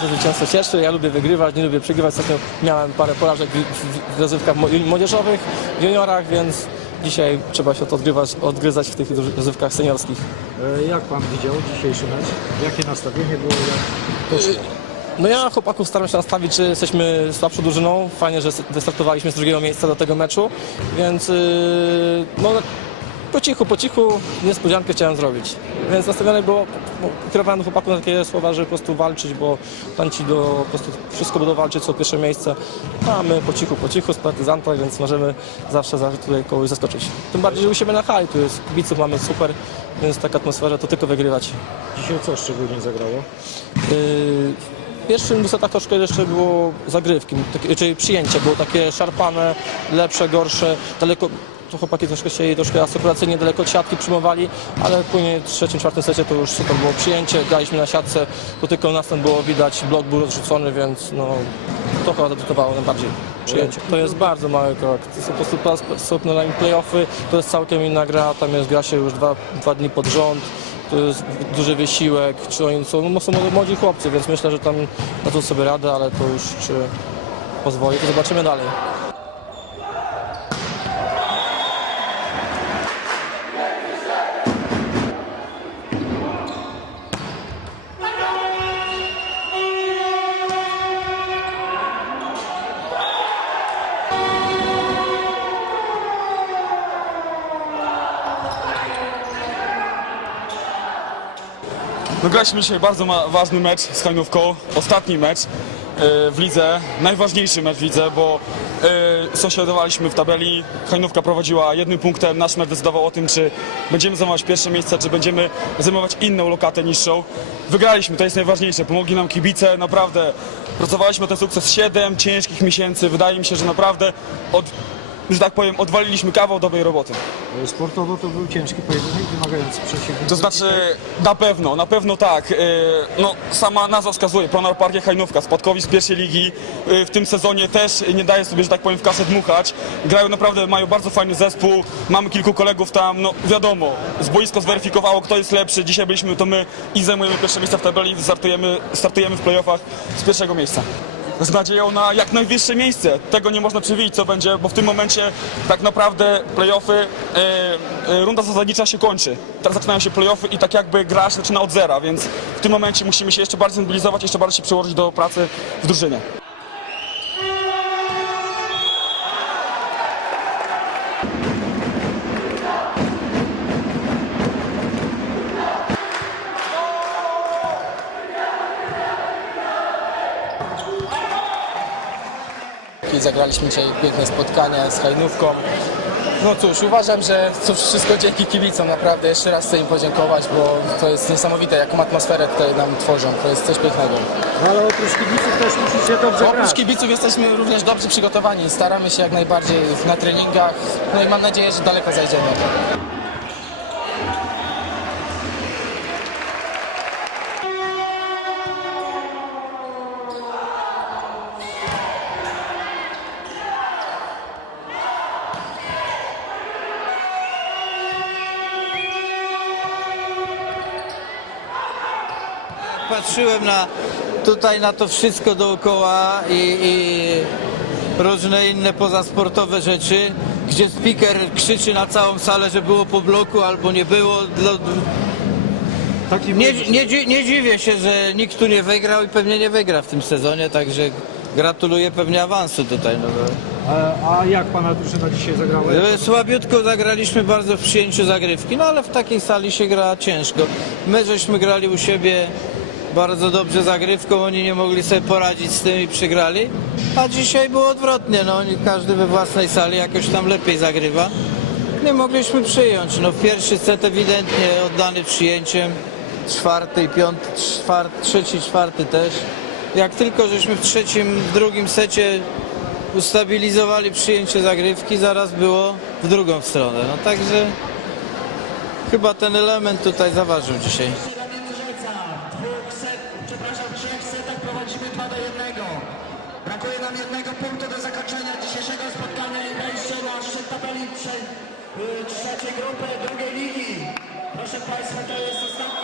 każde zwycięstwo cieszy, ja lubię wygrywać, nie lubię przegrywać. Ostatnio miałem parę porażek w, rozrywkach młodzieżowych, w juniorach, więc dzisiaj trzeba się to odgrywać, odgryzać w tych rozrywkach seniorskich. E, Jak pan widział dzisiejszy mecz? Jakie nastawienie było? Jak poszło? No ja chłopaków staram się nastawić, że jesteśmy słabszą drużyną. Fajnie, że wystartowaliśmy z drugiego miejsca do tego meczu, więc yy, no, po cichu, po cichu niespodziankę chciałem zrobić. Więc nastawione było, kierowałem do chłopaków na takie słowa, że po prostu walczyć, bo tanci do, po prostu wszystko będą walczyć co pierwsze miejsce. No, A my po cichu, po cichu z partyzanta, więc możemy zawsze, zawsze tutaj kogoś zaskoczyć. Tym bardziej, że u siebie na hali, tu jest kibiców, mamy super, więc taka atmosfera to tylko wygrywać. Dzisiaj co szczególnie zagrało? Yy, W pierwszym setach troszkę jeszcze było zagrywki, czyli przyjęcie było takie szarpane, lepsze, gorsze, daleko, to chłopaki troszkę się troszkę asekuracyjnie daleko od siatki przyjmowali, ale później w trzecim, czwartym secie to już super było przyjęcie, graliśmy na siatce, bo tylko nas tam było widać, blok był rozrzucony, więc no, to chyba zadecydowało najbardziej przyjęcie. To jest bardzo mały krok, to są po prostu są na playoffy, to jest całkiem inna gra, tam jest, gra się już dwa, dwa dni pod rząd, to jest duży wysiłek, czy oni są, no są młodzi chłopcy, więc myślę, że tam dadzą sobie radę, ale to już czy pozwoli, to zobaczymy dalej. No graliśmy dzisiaj bardzo ważny mecz z Hajnówką, ostatni mecz e, w lidze, najważniejszy mecz w lidze, bo e, sąsiadowaliśmy w tabeli, Hajnówka prowadziła jednym punktem, nasz mecz decydował o tym, czy będziemy zajmować pierwsze miejsce, czy będziemy zajmować inną lokatę niższą. Wygraliśmy, to jest najważniejsze, pomogli nam kibice, naprawdę. Pracowaliśmy o ten sukces 7 ciężkich miesięcy, wydaje mi się, że naprawdę od, że tak powiem, odwaliliśmy kawał dobrej roboty. E, Sportowo to był ciężki pojedynek, wymagający przeciwnika. To znaczy, na pewno, na pewno tak. Yy, No, sama nazwa wskazuje, Pronar Parkie Hajnówka, spadkowi z pierwszej ligi. Yy, W tym sezonie też nie daje sobie, że tak powiem, w kasę dmuchać. Grają naprawdę, mają bardzo fajny zespół, mamy kilku kolegów tam, no wiadomo, z boisko zweryfikowało, kto jest lepszy. Dzisiaj byliśmy to my i zajmujemy pierwsze miejsca w tabeli startujemy, startujemy w playoffach z pierwszego miejsca z nadzieją na jak najwyższe miejsce. Tego nie można przewidzieć, co będzie, bo w tym momencie tak naprawdę playoffy, e, runda zasadnicza się kończy. Teraz zaczynają się playoffy i tak jakby gra się zaczyna od zera, więc w tym momencie musimy się jeszcze bardziej zmobilizować, jeszcze bardziej się przyłożyć do pracy w drużynie. Zagraliśmy dzisiaj piękne spotkanie z Hajnówką. No cóż, uważam, że to wszystko dzięki kibicom, naprawdę. Jeszcze raz chcę im podziękować, bo to jest niesamowite, jaką atmosferę tutaj nam tworzą. To jest coś pięknego. No, ale oprócz kibiców też musicie dobrze Oprócz grać. kibiców jesteśmy również dobrze przygotowani. Staramy się jak najbardziej na treningach. No i mam nadzieję, że daleko zajdziemy. Patrzyłem na, tutaj na to wszystko dookoła i, i różne inne pozasportowe rzeczy, gdzie speaker krzyczy na całą salę, że było po bloku albo nie było. Nie, nie, nie dziwię się, że nikt tu nie wygrał i pewnie nie wygra w tym sezonie, także gratuluję pewnie awansu tutaj. No, A, a jak pana drużyna dzisiaj zagrała? E, Słabiutko zagraliśmy bardzo w przyjęciu zagrywki, no ale w takiej sali się gra ciężko. My żeśmy grali u siebie bardzo dobrze zagrywką, oni nie mogli sobie poradzić z tym i przegrali, a dzisiaj było odwrotnie, no oni każdy we własnej sali jakoś tam lepiej zagrywa. Nie mogliśmy przyjąć, no pierwszy set ewidentnie oddany przyjęciem, czwarty i piąty, czwarty, trzeci, czwarty też. Jak tylko żeśmy w trzecim, w drugim secie ustabilizowali przyjęcie zagrywki, zaraz było w drugą stronę. No także chyba ten element tutaj zaważył dzisiaj. Prowadzimy 2 do 1. Brakuje nam jednego punktu do zakończenia dzisiejszego spotkania i wejście na szczyt tabeli y, trzeciej grupy drugiej ligi. Proszę Państwa, to jest ostatni.